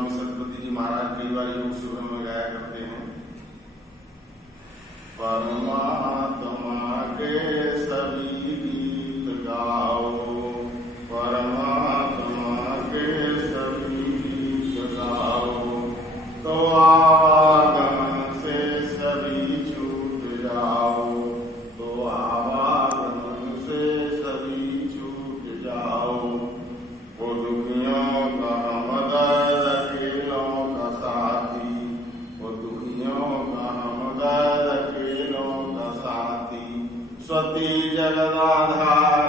स्वामी सतपति जी महाराज कई बार योग शिविर में गाया करते हैं, परमात्मा के सभी गीत गाओ, परमात्मा के सभी गीत गाओ, तो आवागमन से सभी छूट जाओ, तो आवागमन से सभी छूट जाओ। वो दुखियों का हमदर्द अकेलों का साथी, वो दुखियों का हमदर्द अकेलों का साथी, स्वती जगदाधार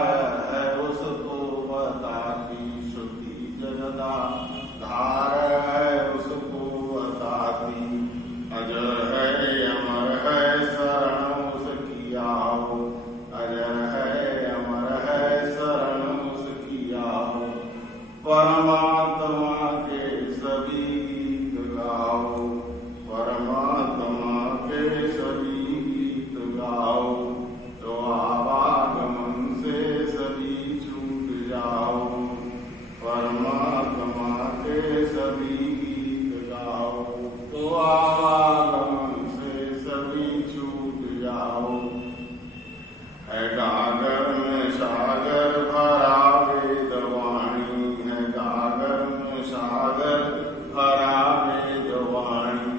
है उसको बताती, स्वती जगदाधार है उसको बताती, अजर है अमर है शरण उसकी आओ, अजर है अमर है शरण उसकी आओ, परमात्मा के सभी गीत गाओ, परमात्मा के सभी गीत गाओ, तो आवागमन से सभी छूट जाओ, परमात्मा के सभी गीत गाओ, तो आवागमन से सभी छूट जाओ। है गागर में सागर भरा वेदवाणी, है गागर में सागर भरा वेदवाणी,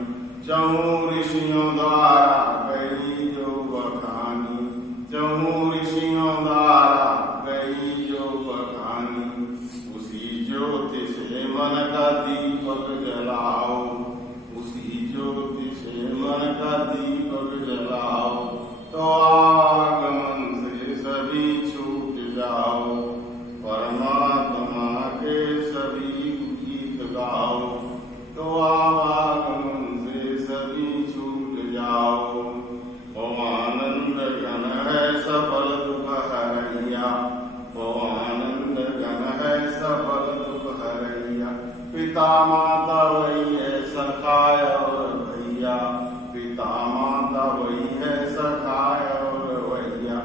चहु ऋषियों द्वारा गई जो बखानी, चहु ऋषियों द्वारा गई जो बखानी, उसी ज्योति से मन का दीपक जलाओ, उसी ज्योति से मन का दीपक जलाओ, तो आगमन से सभी छूट जाओ, परमात्मा के सभी गीत गाओ, तो आवागमन से सभी छूट जाओ। ओ आनंद घन है सफल दुख हरैया, ओ आनंद घन है सफल दुख हरैया, पिता माता वही है सखाय और भैया, पिता माता वही है सखाय और भैया,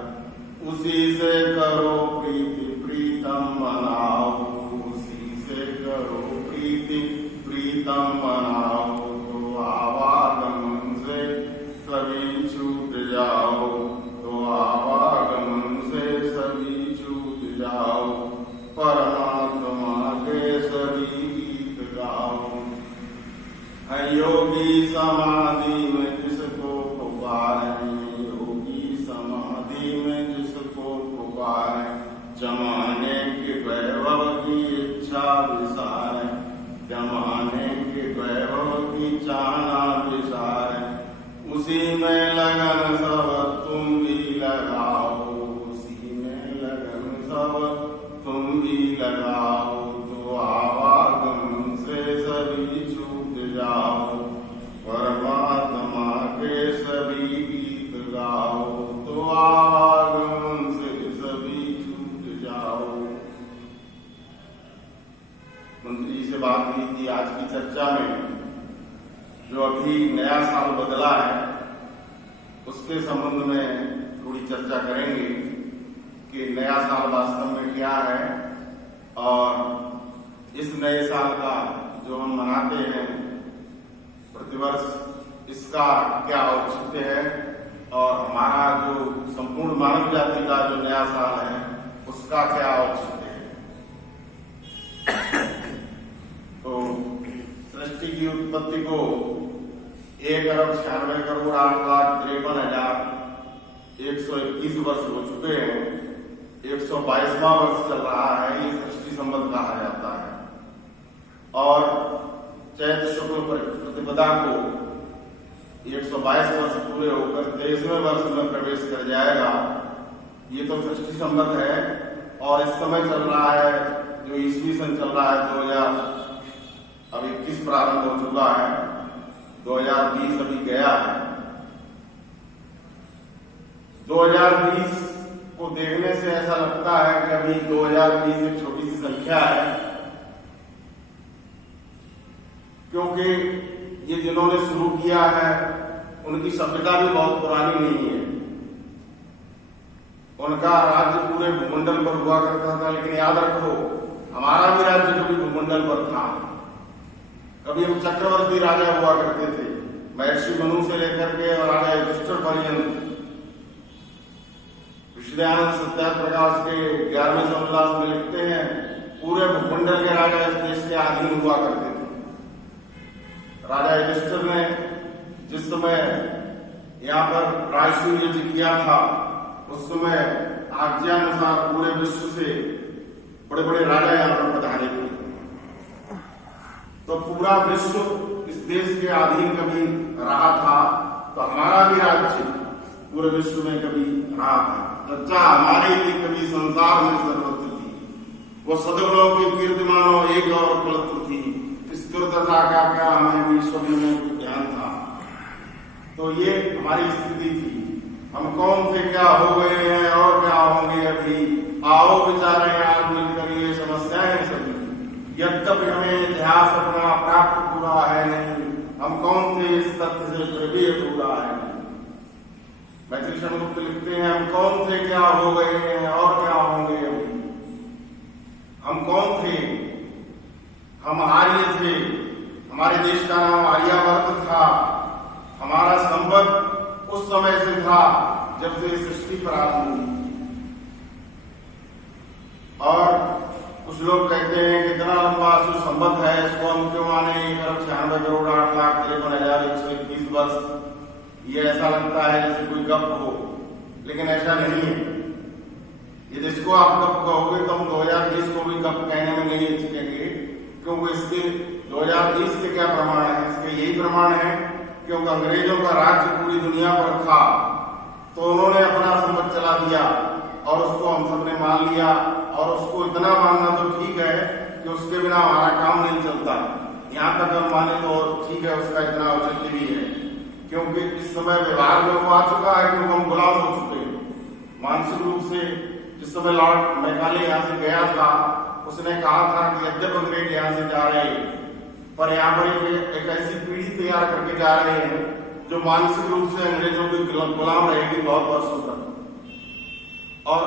उसी से करो प्रीति प्रीतम बनाओ, उसी से करो प्रीति प्रीतम बनाओ, तो आवागमन से सभी छूट जाओ, तो आवागमन से सभी छूट जाओ, परमात्मा के सभी गीत गाओ। है योगी समाधि में जिसको पुकारे, योगी समाधि में जिसको पुकारे, जमाने के वैभव की इच्छा विसारे, जमाने के वैभव की चाहना विसारे, उसी में लगन सब तुम भी लगाओ, उसी में लगन सब तुम भी लगाओ, तो आवागमन से सभी छूट जाओ, परमात्मा के सभी गीत गाओ, तो आवागमन से सभी छूट जाओ। मंत्री जी से बात हुई थी आज की चर्चा में, जो अभी नया साल बदला है उसके संबंध में थोड़ी चर्चा करेंगे कि नया साल वास्तव में क्या है, और इस नए साल का जो हम मनाते हैं प्रतिवर्ष, इसका क्या औचित्य है, और हमारा जो संपूर्ण मानव जाति का जो नया साल है उसका क्या औचित्य है। तो सृष्टि की उत्पत्ति को 1,96,08,53,121 वर्ष हो चुके हैं, 122वां वर्ष चल रहा है, ये सृष्टि संबंध कहा जाता है, और चैत्र शुक्ल प्रतिपदा को 122 वर्ष पूरे होकर 23वें वर्ष में प्रवेश कर जाएगा। ये तो सृष्टि संबंध है, और इस समय चल रहा है जो ईस्वी सन चल रहा है 2000, अब 21 प्रारंभ हो चुका है, 2020 अभी गया है। 2020 को देखने से ऐसा लगता है कि अभी 2020 एक छोटी सी संख्या है, क्योंकि ये जिन्होंने शुरू किया है उनकी सभ्यता भी बहुत पुरानी नहीं है। उनका राज्य पूरे भूमंडल पर हुआ करता था, लेकिन याद रखो हमारा भी राज्य कभी भूमंडल पर था, कभी हम चक्रवर्ती राजा हुआ करते थे, महर्षि मनु से लेकर के राजा युधिष्ठिर पर्यंत। विश्वदयानंद सत्याग्रह प्रकाश के 11वें संविलास में लिखते हैं, पूरे भूमंडल के राजा इस देश के अधीन हुआ करते थे। राजा युधिष्ठिर ने जिस समय यहाँ पर राजसूय युद्ध किया था, उस समय आज्ञानुसार पूरे विश्व से बड़े बड़े राजा यहाँ पर पधारे थे। तो पूरा विश्व इस देश के अधीन कभी रहा था, तो हमारा भी राज्य पूरे विश्व में कभी रहा था। चर्चा हमारी थी कभी संसार में सर्वत्र थी, वो सदगुणों की कीर्तिमानो एक और कुलत्र थी। इस दुर्दशा का क्या हमें भी सभी में ज्ञान था। तो ये हमारी स्थिति थी। हम कौन थे, क्या हो गए हैं और क्या होंगे अभी। आओ विचारें आज मिलकर ये समस्याएं सभी। यद्यपि हमें इतिहास अपना प्राप्त पूरा है नहीं, हम कौन थे इस तथ्य से फिर भी पूरा है नहीं। मैथिली षणमुक्त लिखते हैं, हम कौन थे, क्या हो गए हैं और क्या होंगे अभी। हम कौन थे, हम आर्य थे, हमारे देश का नाम आर्यावर्त था। हमारा संबंध उस समय से था जब से सृष्टि प्रारंभ हुई। और कुछ लोग कहते हैं कि इतना लंबा सुसंबद्ध है, इसको हम क्यों माने 1,96,08,53,121 वर्ष। ये ऐसा लगता है जैसे कोई गप हो, लेकिन ऐसा नहीं है। ये जिसको आप गप कहोगे तो हम 2020 को भी गप कहने में नहीं हिचकेंगे, क्योंकि इसके 2020 के क्या प्रमाण है। इसके यही प्रमाण है क्योंकि अंग्रेजों का राज्य पूरी दुनिया पर था, तो उन्होंने अपना संबंध चला दिया और उसको हम सबने मान लिया। और उसको इतना मानना तो ठीक है कि उसके बिना हमारा काम नहीं चलता। यहाँ तक हम माने तो ठीक है, उसका इतना औचित्य भी है, क्योंकि इस समय व्यवहार में वो आ चुका है क्योंकि हम गुलाम हो चुके हैं मानसिक रूप से। जिस समय लॉर्ड मैकाले यहाँ से गया था, उसने कहा था कि यद्यप अंग्रेज यहाँ से जा रहे हैं, पर यहाँ पर एक ऐसी पीढ़ी तैयार करके जा रहे हैं जो मानसिक रूप से अंग्रेजों की गुलाम रहेगी बहुत वर्षों तक। और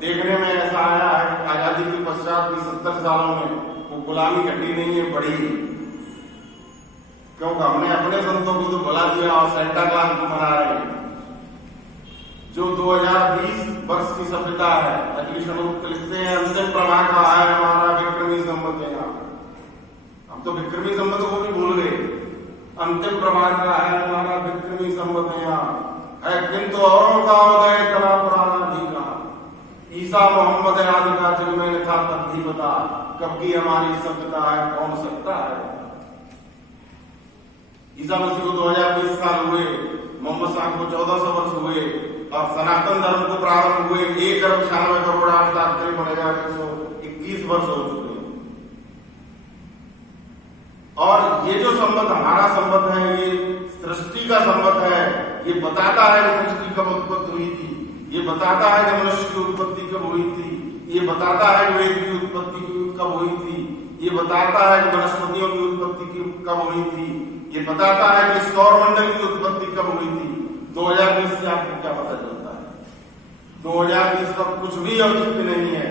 देखने में ऐसा आया है कि आजादी के पश्चात भी 70 सालों में वो गुलामी घटी नहीं है, बढ़ी। क्योंकि हमने अपने संतों को तो बुला दिया और सेंटा क्लॉज को मना रहे हैं। जो 2020 वर्ष की सभ्यता है, मैथिली षणमुक्त लिखते हैं, अंतिम प्रभाग का है हमारा विक्रमी संवत है। हम तो विक्रमी संवत को भी भूल गए। अंतिम प्रभाग का है हमारा विक्रमी संवत है, किंतु औरों का उदय इतना पुराना भी कहा। ईसा मोहम्मद आदि का जग में था तब भी बता, कब की हमारी सभ्यता है कौन सकता है। ईसा मसीह को 2020 साल हुए, मोहम्मद साहब को 1400 वर्ष हुए, और सनातन धर्म को प्रारंभ हुए 1,96,08,53,121 वर्ष हो चुके हैं। और ये जो संबंध हमारा संबंध है, ये सृष्टि का संबंध है। ये बताता है कि सृष्टि कब उत्पत्ति हुई थी, ये बताता है कि मनुष्य की उत्पत्ति कब हुई थी, ये बताता है कि वेद की उत्पत्ति कब हुई थी, ये बताता है कि वनस्पतियों की उत्पत्ति कब हुई थी, ये बताता है कि सौरमंडल की उत्पत्ति कब हुई थी। 2020 से आपको क्या पता चलता है? 2020 का कुछ भी औचित्य नहीं है।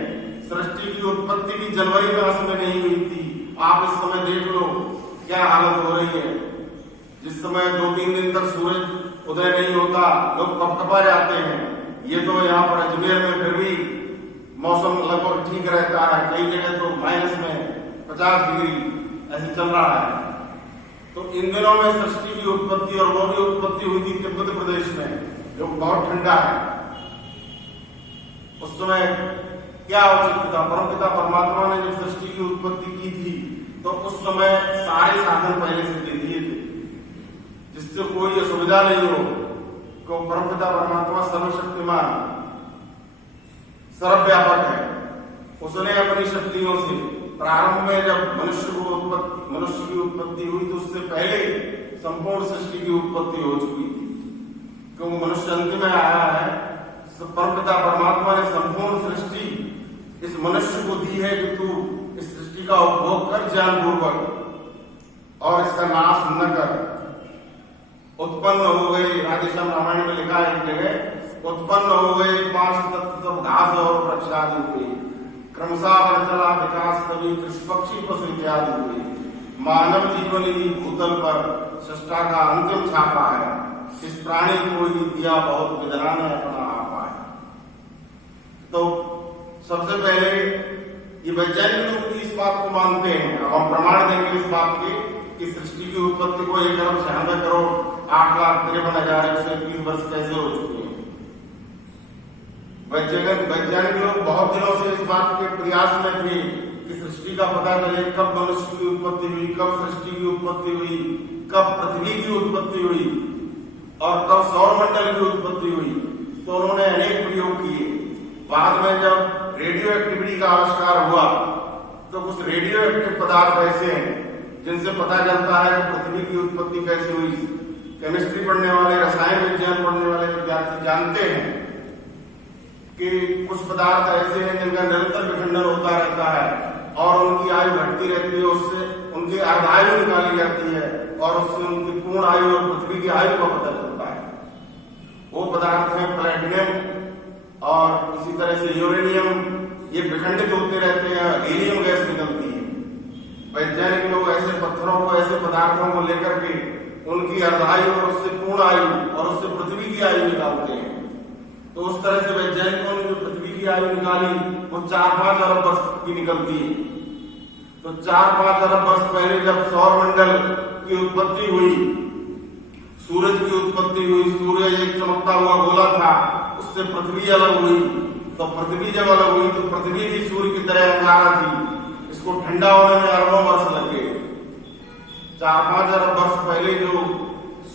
सृष्टि की उत्पत्ति भी जनवरी मास में नहीं हुई थी। आप इस समय देख लो क्या हालत हो रही है। जिस समय 2-3 दिन तक सूरज उदय नहीं होता, लोग कपकपा जाते हैं। ये तो यहाँ पर अजमेर में फिर भी मौसम लगभग ठीक रहता है, कई जगह तो माइनस में 50 डिग्री ऐसे चल रहा है। तो इन दिनों में सृष्टि की उत्पत्ति, और वो भी उत्पत्ति हुई थी तिब्बत प्रदेश में जो बहुत ठंडा है। उस समय क्या औचित्य था? परमपिता परमात्मा ने जब सृष्टि की उत्पत्ति की थी तो उस समय सारे साधन पहले से दे दिए थे जिससे कोई असुविधा नहीं हो। क्यों? परमपिता परमात्मा सर्वशक्तिमान सर्वव्यापक है। उसने अपनी शक्तियों से प्रारंभ में जब मनुष्य की उत्पत्ति हुई तो उससे पहले संपूर्ण सृष्टि की उत्पत्ति हो चुकी थी। क्योंकि मनुष्य अंत में आया है, परमपिता परमात्मा ने संपूर्ण सृष्टि इस मनुष्य को दी है कि तू इस सृष्टि का उपभोग कर ज्ञानपूर्वक और इसका नाश न कर। उत्पन्न हो गई, राधेश्याम रामायण में लिखा है एक जगह, उत्पन्न हो गए 5 तत्व घास और वृक्षादि हुए, क्रमशः चला विकास कभी कृषि पक्षी पशु इत्यादि हुए। मानव जीवन ही भूतल पर सृष्टा का अंतिम छापा है। इस प्राणी को ही दिया बहुत विद्वान ने अपना आपा है। तो सबसे पहले ये वैज्ञानिक लोग भी इस बात को मानते हैं। अब हम प्रमाण देंगे इस बात के कि सृष्टि की उत्पत्ति को 1,96 करोड़ 8,53,121 वर्ष कैसे हो चुके हैं। वैज्ञानिक लोग बहुत दिनों से इस बात के प्रयास में थे कि सृष्टि का पता चले, कब मनुष्य की उत्पत्ति हुई, कब सृष्टि की उत्पत्ति हुई, कब पृथ्वी की उत्पत्ति हुई और कब सौरमंडल की उत्पत्ति हुई। तो उन्होंने अनेक प्रयोग किए। बाद में जब रेडियो एक्टिविटी का आविष्कार हुआ तो कुछ रेडियो एक्टिव पदार्थ ऐसे हैं जिनसे पता चलता है कि पृथ्वी की उत्पत्ति कैसे हुई। केमिस्ट्री पढ़ने वाले, रसायन विज्ञान पढ़ने वाले विद्यार्थी जानते हैं कि कुछ पदार्थ ऐसे हैं जिनका निरंतर विखंडन होता रहता है और उनकी आयु घटती रहती है। उससे उनकी अर्धायु निकाली जाती है और उससे उनकी पूर्ण आयु और पृथ्वी की आयु का पता चलता है। वो पदार्थ है प्लेटिनम और इसी तरह से यूरेनियम। ये विखंडित होते रहते हैं, हीलियम गैस निकलती है। वैज्ञानिक लोग ऐसे पत्थरों को, ऐसे पदार्थों को लेकर के उनकी अर्धायु और उससे पूर्ण आयु और उससे पृथ्वी की आयु निकालते हैं। तो उस तरह से वैज्ञानिकों ने जो पृथ्वी की आयु निकाली वो 4-5 अरब वर्ष की निकलती है। तो 4-5 अरब वर्ष पहले जब सौरमंडल की उत्पत्ति हुई, सूरज की उत्पत्ति हुई, सूर्य एक चमकता हुआ गोला था, उससे पृथ्वी अलग हुई। तो पृथ्वी जब अलग हुई तो पृथ्वी भी सूर्य की तरह अंगारा थी। इसको ठंडा होने में अरबों वर्ष लगे। 4-5 अरब वर्ष पहले जो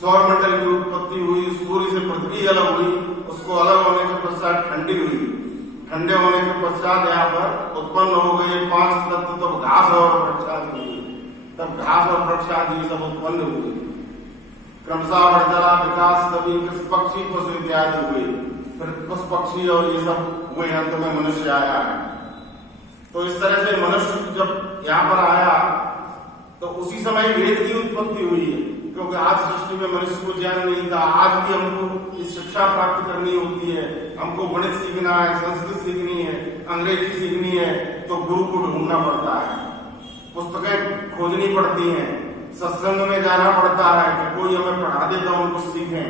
सौरमंडल की उत्पत्ति हुई, सूर्य से पृथ्वी अलग हुई, उसको अलग होने के पश्चात ठंडी हुई। ठंडे होने के पश्चात यहाँ पर उत्पन्न हो गए 5 तत्व। तब घास और वृक्ष आदि हुई। तब घास और वृक्ष आदि सब उत्पन्न हुए। क्रमशः बढ़ता विकास, सभी पक्षी पशु इत्यादि हुए। फिर पशु पक्षी और ये सब हुए, अंत में मनुष्य आया है। तो इस तरह से मनुष्य जब यहाँ पर आया तो उसी समय वेद की उत्पत्ति हुई है, क्योंकि आज सृष्टि में मनुष्य को ज्ञान नहीं था। आज भी हमको इस शिक्षा प्राप्त करनी होती है। हमको गणित सीखना है, संस्कृत सीखनी है, अंग्रेजी सीखनी है, तो गुरु को ढूंढना पड़ता है, पुस्तकें खोजनी पड़ती हैं, सत्संग में जाना पड़ता है कि कोई हमें पढ़ा दे तो हम कुछ सीखें।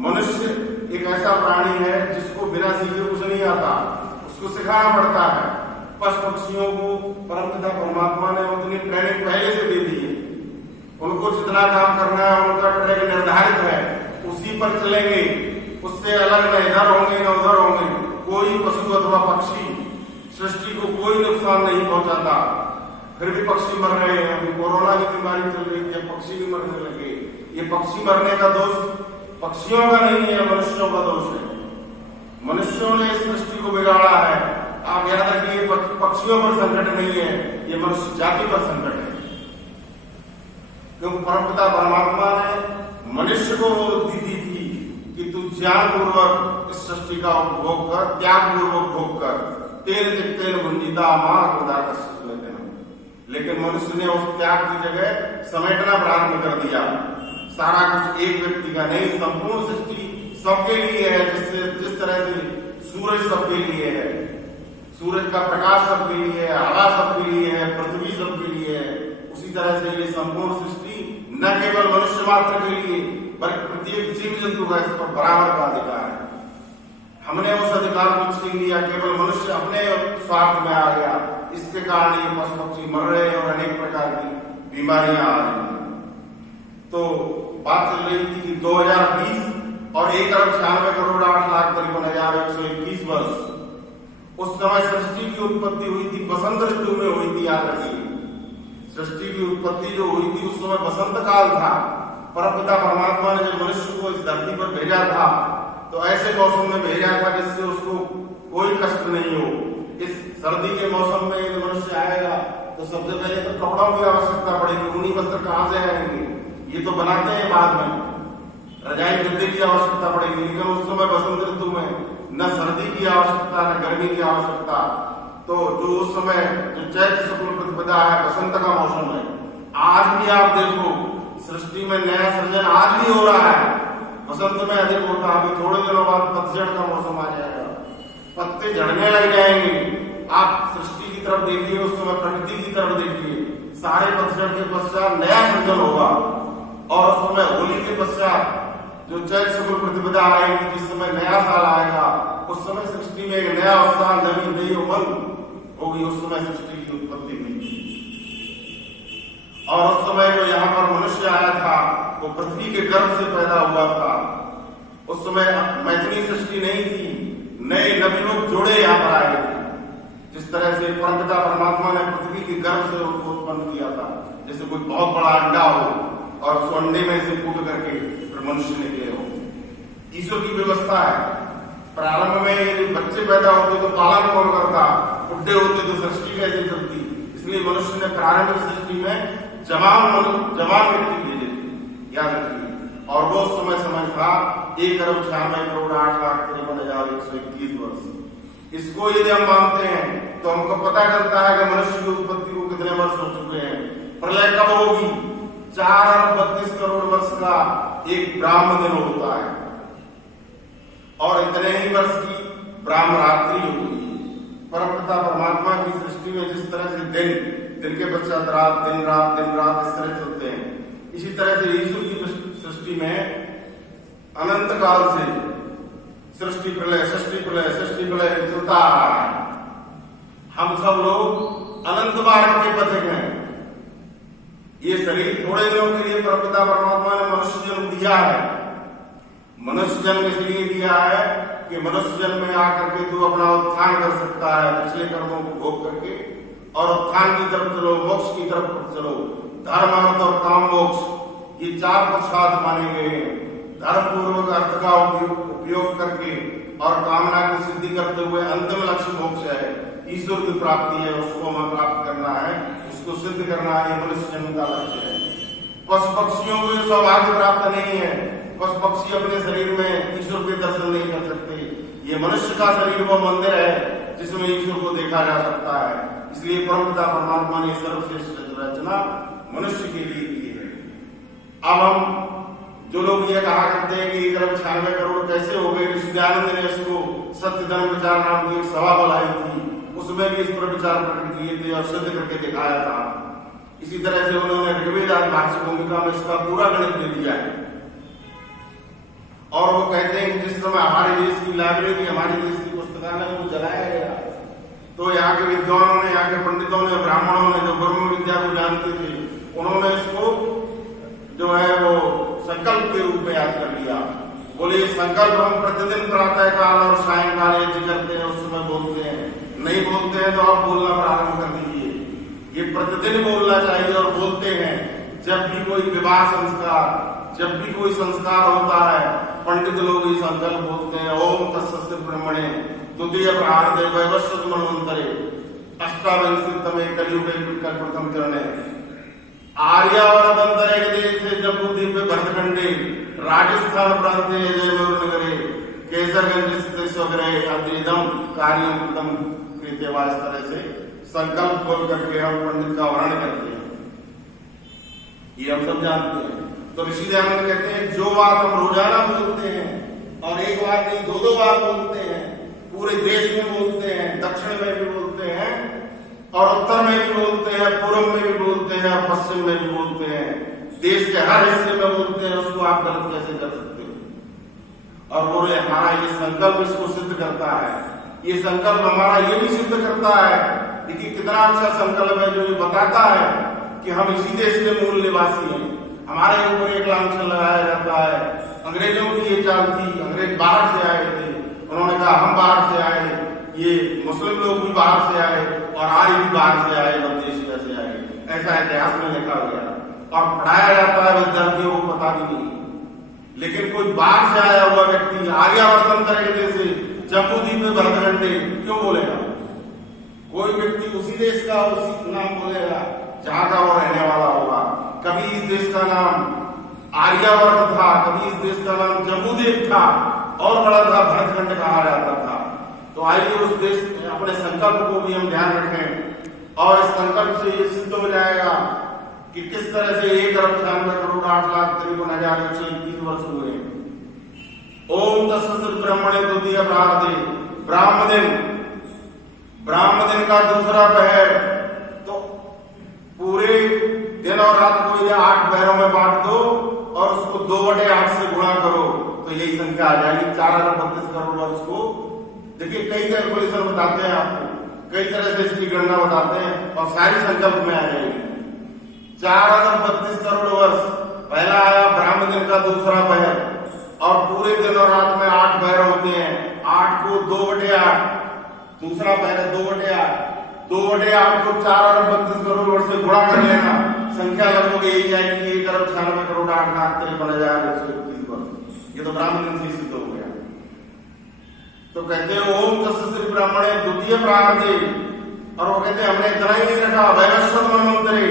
मनुष्य एक ऐसा प्राणी है जिसको बिना सीखे कुछ नहीं आता, उसको सिखाना पड़ता है। पशु पक्षियों को परमपिता परमात्मा ने उतनी ट्रेनिंग पहले से दे दी है। उनको जितना काम करना है उनका ट्रैक निर्धारित है, उसी पर चलेंगे, उससे अलग न इधर होंगे न उधर होंगे। कोई पशु अथवा पक्षी सृष्टि को कोई नुकसान नहीं पहुंचाता। फिर भी पक्षी मर रहे हैं। अभी कोरोना की बीमारी चल रही है, पक्षी भी मरने लगे। ये पक्षी मरने का दोष पक्षियों का नहीं है, मनुष्यों का दोष है। मनुष्यों ने इस सृष्टि को बिगाड़ा है। आप याद रखिए, पक्षियों पर संकट नहीं है, ये मनुष्य जाति पर संकट है। क्योंकि परमपिता परमात्मा ने मनुष्य को बुद्धि दी थी कि तू ज्ञान पूर्वक इस सृष्टि का उपभोग कर, त्याग पूर्वक भोग कर। तेल भुंजिता मां, लेकिन मनुष्य ने उस त्याग की जगह समेटना प्रारंभ कर दिया। सारा कुछ एक व्यक्ति का नहीं, संपूर्ण सृष्टि सबके लिए है। जिस तरह से सूरज सबके लिए है, सूरज का प्रकाश सबके लिए है, हवा सबके लिए है, पृथ्वी सबके लिए है, उसी तरह से ये संपूर्ण सृष्टि न केवल मनुष्य मात्र के लिए बल्कि प्रत्येक जीव जंतु का इस पर बराबर का अधिकार है। हमने उस अधिकार को छीन लिया, केवल मनुष्य अपने स्वार्थ में आ गया। इसके कारण ये पशु पक्षी मर रहे हैं और अनेक प्रकार की बीमारियां आ रही हैं। तो बात चल रही थी कि 2020 और 1,96,08,53,121 वर्ष उस समय सृष्टि की उत्पत्ति हुई थी, बसंत ऋतु में हुई थी। याद रखिए, सृष्टि की उत्पत्ति जो हुई थी उस समय बसंत काल था। परमपिता परमात्मा ने जब मनुष्य को इस धरती पर भेजा था तो ऐसे मौसम में भेजा था जिससे उसको कोई कष्ट नहीं हो। इस सर्दी के मौसम में यदि मनुष्य आएगा तो सबसे पहले तो कपड़ों की आवश्यकता पड़ेगी। ऊनी वस्त्र कहाँ से आएंगे, ये तो बनाते हैं बाद में। रजाई गद्दे की आवश्यकता पड़ेगी, लेकिन उस समय बसंत ऋतु में न सर्दी की आवश्यकता न गर्मी की आवश्यकता। तो जो उस समय जो चैत्र शुक्ल प्रतिपदा है, बसंत का मौसम है। आज भी आप देखो सृष्टि में नया सृजन आज भी हो रहा है। बसंत में अधिक होता है। अभी थोड़े दिनों बाद पतझड़ का मौसम आ जाएगा, पत्ते झड़ने लग जाएंगे। आप सृष्टि की तरफ देखिए, उस समय प्रकृति की तरफ देखिए, सारे पतझड़ के पश्चात नया सृजन होगा। और उस समय होली के पश्चात जो चैत शुक्ल प्रतिपदा आएगी, जिस समय नया साल आएगा, उस समय सृष्टि में एक नया उत्साह, नई उमंग होगी। उस समय सृष्टि की उत्पत्ति हुई। और उस समय जो यहाँ पर मनुष्य आया था वो पृथ्वी के गर्भ से पैदा हुआ था। उस समय मैथिली सृष्टि नहीं थी, नए नवयुवक जोड़े यहाँ पर आए थे। जिस तरह से परमपिता परमात्मा ने पृथ्वी के गर्भ से उनको उत्पन्न किया था, जैसे कोई बहुत बड़ा अंडा हो और उस अंडे में से फूट करके फिर मनुष्य निकले हो। ईश्वर की व्यवस्था है। प्रारंभ में यदि बच्चे पैदा होते तो पालन कौन करता, बुढ़े होते तो सृष्टि कैसे चलती। इसलिए मनुष्य ने प्रारंभिक सृष्टि में जवान व्यक्ति भेजे थे, याद रखिए। और वो समय था 1,96,08,53,121 वर्ष। इसको यदि हम मानते हैं तो हमको पता चलता है कि मनुष्य की उत्पत्ति को कितने वर्ष हो चुके हैं। प्रलय कब होगी? 4,32 करोड़ वर्ष का एक ब्राह्म दिन होता है और इतने ही वर्ष की ब्राह्म रात्रि होगी। परमपिता परमात्मा की सृष्टि में जिस तरह से दिन के पश्चात रात, दिन रात इस तरह चलते हैं, इसी तरह से ईश्वर की सृष्टि में अनंत काल से सृष्टि प्रलय चलता आ रहा है। हम सब लोग अनंत मार्ग के पथिक हैं। ये शरीर थोड़े दिनों के लिए परमपिता परमात्मा ने मनुष्य जन्म दिया है। मनुष्य जन्म इसलिए दिया है कि मनुष्य जन्म में आकर के तू अपना उत्थान कर सकता है, पिछले कर्मों को भोग करके, और उत्थान की तरफ चलो, मोक्ष की तरफ चलो। धर्म, अर्थ और काम, मोक्ष, ये 4 पुरुषार्थ माने गए हैं। धर्म पूर्वक अर्थ का उपयोग करके और कामना की सिद्धि करते हुए अंतिम लक्ष्य मोक्ष है, ईश्वर की प्राप्ति है। उसको हमें प्राप्त करना है, उसको सिद्ध करना है। मनुष्य जन्म का लक्ष्य है। पशु पक्षियों को यह सौभाग्य प्राप्त नहीं है। पशु पक्षी अपने शरीर में ईश्वर के दर्शन नहीं कर सकते। ये मनुष्य का शरीर वो मंदिर है जिसमें ईश्वर को देखा जा सकता है। इसलिए परमपिता परमात्मा ने सर्वश्रेष्ठ रचना मनुष्य के लिए की है। अब हम जो लोग ये कहा करते हैं कि 1,96 करोड़ कैसे हो गए, ऋषि दयानंद ने इसको सत्य धर्म विचार नाम की एक सभा बुलाई थी, उसमें भी इस पर विचार प्रकट किए थे और सिद्ध करके दिखाया था। इसी तरह से उन्होंने ऋग्वेद भाष्य भूमिका में इसका पूरा गणित दे दिया है। और वो कहते हैं कि जिस समय हमारे देश की लाइब्रेरी, हमारे देश की पुस्तकालय को जलाया गया तो यहाँ के विद्वानों ने, यहाँ के पंडितों ने, ब्राह्मणों ने जो ब्रह्म विद्या को जानते थे, उन्होंने इसको जो है वो संकल्प के रूप में याद कर लिया। बोले ये संकल्प हम प्रतिदिन प्रातः काल और सायंकाल यज्ञ करते हैं, उस समय बोलते हैं। नहीं बोलते हैं तो आप बोलना प्रारंभ कर दीजिए। ये प्रतिदिन बोलना चाहिए और बोलते हैं। जब भी कोई विवाह संस्कार, जब भी कोई संस्कार होता है, पंडित लोग ये संकल्प बोलते हैं, ओम तत्सस्य ब्रह्मणे द्वितीय प्रारंभे वैवस्वत मनवंतरे अष्टाविंशतितमे कलियुगे प्रथम चरणे आर्यावर्तंतरे देशे जम्बूद्वीपे भरतखंडे राजस्थान प्रांते जयमयूर नगरे केसरगंज स्थित स्वगृहे अद्यतम कार्यम कृतम कृत्यवा। इस तरह से संकल्प बोल करके हम पंडित का वर्णन करते हैं, ये हम सब जानते हैं। तो ऋषि दयानंद कहते हैं जो बात हम रोजाना बोलते हैं और एक बार नहीं 2-2 बार बोलते हैं, पूरे देश में बोलते हैं, दक्षिण में भी बोलते हैं और उत्तर में भी बोलते हैं, पूर्व में भी बोलते हैं और पश्चिम में भी बोलते हैं, देश के हर हिस्से में बोलते हैं, उसको आप गलत कैसे कर सकते हो? और बोले हमारा ये संकल्प इसको सिद्ध करता है। ये संकल्प हमारा ये भी सिद्ध करता है। देखिए कितना अच्छा संकल्प है जो ये बताता है कि हम इसी देश के मूल निवासी हैं। हमारे ऊपर एक लांछन लगाया जाता है। अंग्रेजों की ये चाल थी, अंग्रेज बाहर से आए थे, उन्होंने कहा हम बाहर से आए, ये मुस्लिम लोग भी बाहर से आए और आर्य भी बाहर से आए, मध्य एशिया से आए। ऐसा इतिहास में लिखा गया और पढ़ाया जाता है, विद्यार्थियों को पता भी नहीं। लेकिन कोई बाहर से आया हुआ व्यक्ति आर्यावर्तन तरीके से जम्बूद्वीप में भरतखंडे क्यों बोलेगा? कोई व्यक्ति उसी देश का उसी नाम बोलेगा जहां का वो रहने वाला होगा। कभी इस देश का नाम आर्यावर्त था, कभी इस देश का नाम जम्बूद्वीप था और बड़ा था भरतखंड कहा जाता था। तो आइए उस देश अपने संकल्प को भी हम ध्यान रखें और इस संकल्प से ये सिद्ध हो जाएगा कि किस तरह से 1,96,08,53,121 वर्ष हुए। ओम तत्सत ब्रह्मणे द्वितीय प्रारंभे ब्राह्म दिन का दूसरा पहर, तो पूरे दिन और रात को ये 8 पहरों में बांट दो और उसको 2/8 से गुणा करो तो यही संख्या आ जाएगी 4 अरब 32 करोड़ वर्ष को। देखिए कई कैलकुलेशन बताते हैं आपको, कई तरह से इसकी गणना बताते हैं और सारी संकल्प में आ जाएगी। 4 अरब 32 करोड़ वर्ष पहला आया ब्राह्मण दिन का दूसरा पहर, और पूरे दिन और रात में 8 पहर होते हैं, 8 को 2/8, दूसरा पहर है 2/8, 2/8 को 4 अरब 32 करोड़ वर्ष से गुणा कर लेना, संख्या लगभग यही आएगी 1 अरब 96 करोड़ 8,53,121 वर्ष। ये तो ब्राह्मण दिन से ही सिद्ध हो गया। तो कहते हैं ओम तस्य श्री ब्राह्मणे द्वितीय प्रारंभे, और वो कहते हैं हमने इतना ही नहीं रखा, वैवस्वत मनवंतरे,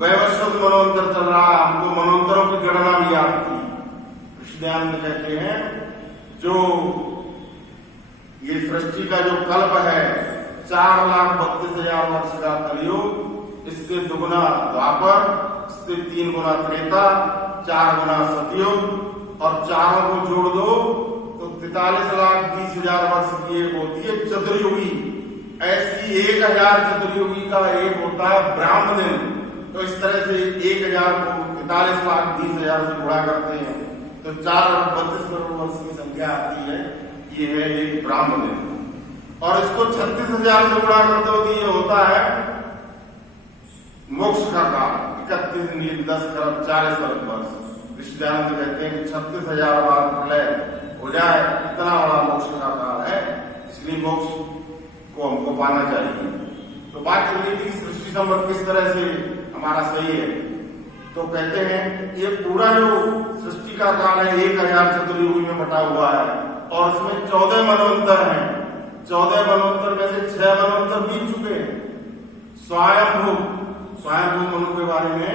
वैवस्वत मनवंतर चल रहा, हमको मनवंतरों की गणना भी याद थी। ध्यान में कहते हैं जो ये सृष्टि का जो कल्प है 4,32,000 वर्ष का कलयुग, इससे दुगुना द्वापर, इससे 3 गुना त्रेता, 4 गुना सतयुग, और चारों को जोड़ दो तो 43,20,000 वर्ष की एक होती है चतुर्युगी। ऐसी 1,000 चतुर्युगी का एक होता है ब्राह्मण दिन। तो इस तरह से 1,000 को 43,20,000 से गुणा करते हैं तो 4 अरब 32 करोड़ वर्ष की संख्या आती है। ये है एक ब्राह्मण दिन। और इसको 36,000 से गुणा कर दो तो ये होता है मोक्ष का काल, 31 10 खरब 40 अरब वर्ष। ऋषिदानंद कहते हैं कि 36,000 बार प्रलय हो जाए, इतना बड़ा मोक्ष का काल है, इसलिए मोक्ष को हमको पाना चाहिए। तो बात चलिए कि सृष्टि संबंध किस तरह से हमारा सही है। तो कहते हैं ये पूरा जो सृष्टि का काल है 1,000 चतुर्युगी में बटा हुआ है, और इसमें 14 मनवंतर हैं। 14 मनवंतर में से 6 मनवंतर बीत चुके हैं। स्वयंभू मनु के बारे में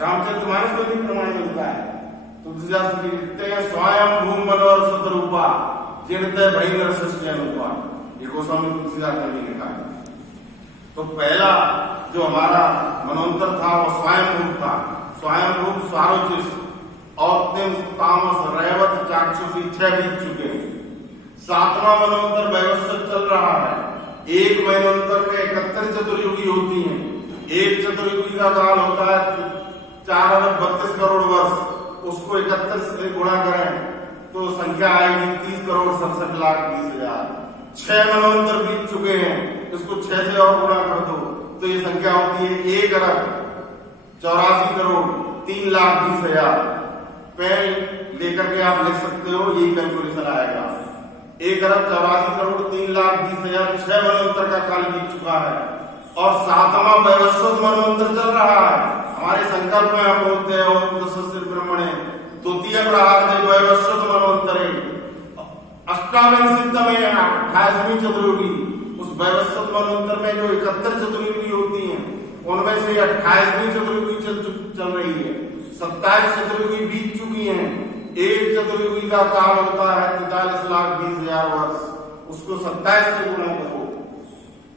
रामचरितमानस में भी प्रमाण मिलता है। तुलसीदास जी लिखते हैं स्वयंभू मनोहर सतरूपा जिनते भयंकर सृष्टि अनुपा। ये गोस्वामी तुलसीदास ने भी लिखा है। तो पहला जो हमारा मनवंतर था वो स्वयंभू था। स्वयंभू सारोचिस औत्तिम तामस रैवत चाक्षुषी 6 बीत चुके हैं। 7वां मनवंतर वैवस्वत चल रहा है। एक मनवंतर में 71 चतुर्युगी होती हैं। एक चतुर्युगी का काल होता है 4 अरब 32 करोड़ वर्ष, उसको 71 से गुणा करें तो संख्या आएगी 30 करोड़ 67,20,000। 6 मनवंतर बीत चुके हैं, इसको 6 से और गुणा कर दो तो ये संख्या होती है 1 अरब 84 करोड़ 3,20,000। पेन लेकर के आप लिख सकते हो, यही कैलकुलेशन आएगा। 1 अरब 84 करोड़ 3,20,000 6 मनवंतर का काल बीत चुका है, और 7वां वैवस्वत मनवंतर चल रहा है। हमारे संकल्प में हम बोलते हैं ओम तस्य ब्रह्मणे द्वितीय प्रारंभे वैवस्वत मनवंतरे, अष्टाविंशतितमे 28वीं चतुर्युगी। उस वैवस्वत मनवंतर में जो 71 चतुर्युगी होती हैं उनमें से 28वीं चतुर्युगी चल रही है। 27 चतुर्युगी बीत चुकी हैं। एक चतुर्युगी का काल होता है 43,20,000 वर्ष, उसको 27 से गुणा करो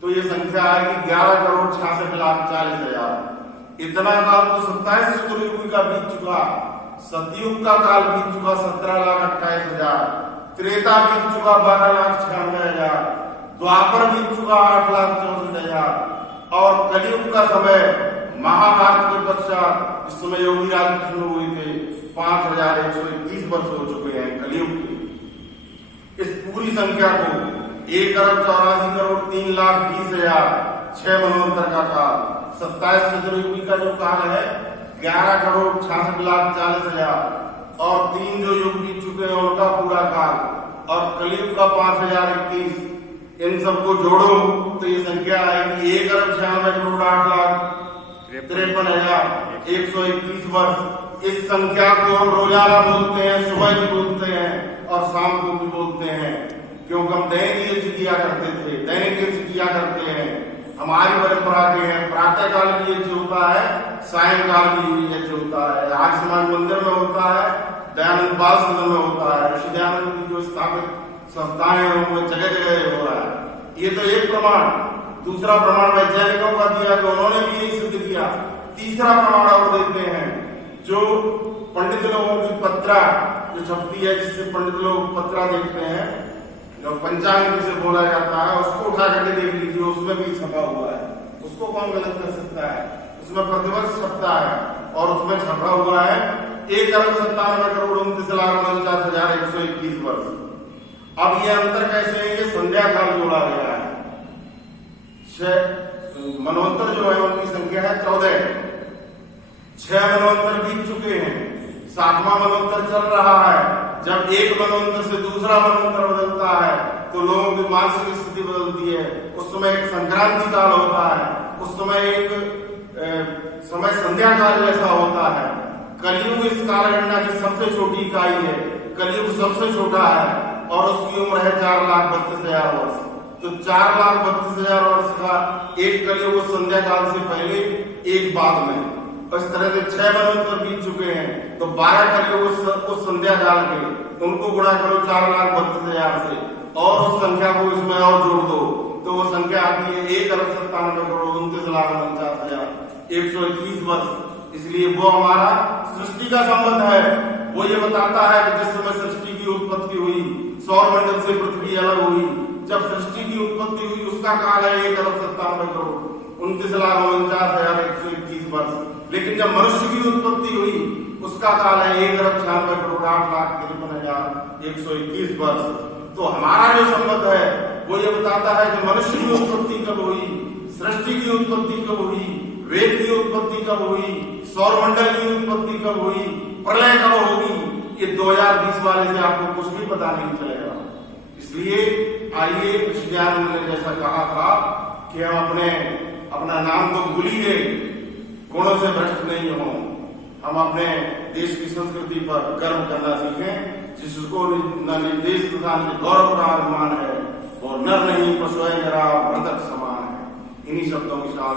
तो ये संख्या आएगी 11 करोड़ 66,40,000। इतना काल तो 27 चतुर्युगी का बीत चुका। सतयुग का काल बीत चुका 17,28,000। त्रेता बीत चुका 12,96,000। द्वापर बीत चुका 8,64,000। और कलयुग का समय महाभारत के पश्चात इस समय योगी राज शुरू हुए थे 5,121 वर्ष हो चुके हैं कलयुग के। इस पूरी संख्या को 1 अरब 84 करोड़ 3,20,000 6 मनवंतर का काल, 27 चतुर्युगी का जो काल है 11 करोड़ 66,40,000, और 3 जो युग बीत चुके हैं उनका पूरा काल, और कलयुग का 5,021। इन सबको जोड़ो तो ये संख्या आएगी 1 अरब 96 करोड़ 8,53,121 वर्ष। इस संख्या को हम रोजाना बोलते हैं, सुबह भी बोलते हैं और शाम को भी बोलते हैं, क्योंकि हम दैनिक यज्ञ किया करते थे, दैनिक यज्ञ किया करते हैं। हमारी परंपरा के हैं, प्रातः काल भी यज्ञ होता है, सायंकाल भी यज्ञ होता है। आज समाज मंदिर में होता है, दयानंद बाल सदन में होता है, ऋषि दयानंद की जो स्थापित संस्थाएं हैं उनमें जगह जगह हो रहा है। ये तो एक प्रमाण। दूसरा प्रमाण वैज्ञानिकों का दिया कि उन्होंने भी यही सिद्ध किया। तीसरा प्रमाण और देते हैं, जो पंडित लोगों की पत्रा जो छपती है, जिससे पंडित लोग पत्रा देखते हैं, जो पंचांग जिसे बोला जाता है, उसको उठा करके देख लीजिए, उसमें भी छपा हुआ है। उसको कौन गलत कर सकता है? उसमें प्रतिवर्ष छपता है और उसमें छपा हुआ है 1,97,29,49,121 वर्ष। अब ये अंतर कैसे है? ये संध्या काल जोड़ा गया है। मनवंतर जो है उनकी संख्या है 14। 6 मनवंतर बीत चुके हैं, 7वां मनवंतर चल रहा है। जब एक मनवंतर से दूसरा मनवंतर बदलता है तो लोगों की मानसिक स्थिति बदलती है। उस समय एक संक्रांति काल होता है, उस समय एक समय संध्या काल जैसा होता है। कलयुग इस कालगणना की सबसे छोटी इकाई है। कलयुग सबसे छोटा है और उसकी उम्र है 4,32,000 वर्ष। तो 4,32,000 वर्ष का एक कलयुग उस संध्या काल से पहले, एक बाद में। इस तरह से 6 मनवंतर बीत चुके हैं तो 12 कलयुग उस संध्या काल के, उनको गुणा करो 4,32,000 से और उस संख्या को इसमें और जोड़ दो तो वो संख्या आती है 1,97,29,49,121 वर्ष। इसलिए वो हमारा सृष्टि का संबंध है। वो ये बताता है कि जिस समय सृष्टि की उत्पत्ति हुई, सौर मंडल से पृथ्वी अलग हुई, जब सृष्टि की उत्पत्ति हुई उसका काल है 1,97,29,121 वर्ष। लेकिन जब मनुष्य की उत्पत्ति हुई उसका काल है 1,96,08,53,121 वर्ष। तो हमारा जो संबंध है वो ये बताता है कि मनुष्य की उत्पत्ति कब हुई, सृष्टि की उत्पत्ति कब हुई, वेद की उत्पत्ति कब हुई, सौर मंडल की उत्पत्ति कब हुई, प्रलय कब होगी, ये 2020 वाले से आपको कुछ भी पता नहीं चलेगा। इसलिए आइए कृषि ज्ञान ने जैसा कहा था कि हम अपना नाम तो भूल ही गए, गुणों से भ्रष्ट नहीं हो। हम अपने देश की संस्कृति पर गर्व करना सीखें। जिसको न देश तथा गौरव का अभिमान है वो नर नहीं पशु है, मेरा मृतक समान है। इन्हीं शब्दों के साथ